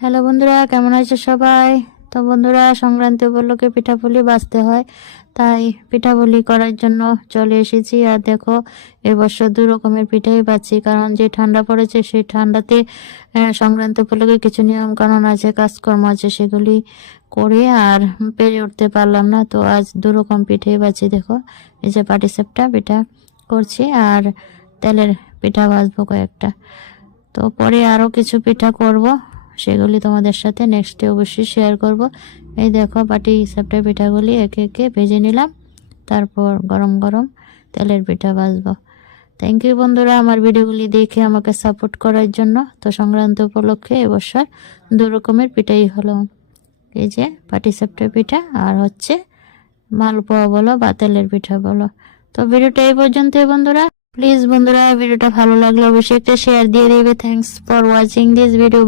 Hello বন্ধুরা, কেমন আছে সবাই? তো বন্ধুরা, সংক্রান্তি উপলক্ষে পিঠাপুলি বাছতে হয়, তাই পিঠাপুলি করার জন্য চলে এসেছি। আর দেখো, এবছর 2 রকমের পিঠাই বাছি, কারণ যে ঠান্ডা পড়েছে সেই ঠান্ডাতে সংক্রান্তি উপলক্ষে কিছু নিয়ম কানুন আছে, কাজকর্ম আছে, সেগুলি করে আর পেরে উঠতে পারলাম না। তো আজ 2 রকম পিঠাই বাছি। দেখো, এই যে পাটিসাপটা পিঠা করছি আর তেলের পিঠা ভাজবো কয়েকটা। তো পরে আরো কিছু পিঠা করব, সেগুলি তোমাদের সাথে নেক্সটে অবশ্যই শেয়ার করব। এই দেখো, পাটিসাপটা পিঠাগুলি একে একে ভেজে নিলাম, তারপর গরম গরম তেলের পিঠা ভাজবো। থ্যাংক ইউ বন্ধুরা, আমার ভিডিওগুলি দেখে আমাকে সাপোর্ট করার জন্য। তো সংক্রান্তি উপলক্ষে এবছর 2 রকমের পিঠাই হলো, এই যে পাটিসাপটা পিঠা আর হচ্ছে মালপোয়া বলো বা তেলের পিঠা বলো। তো ভিডিওটা এই পর্যন্তই বন্ধুরা। প্লিজ বন্ধুরা, ভিডিওটা ভালো লাগলে অবশ্যই একটা শেয়ার দিয়ে দেবে। Thanks for watching this video.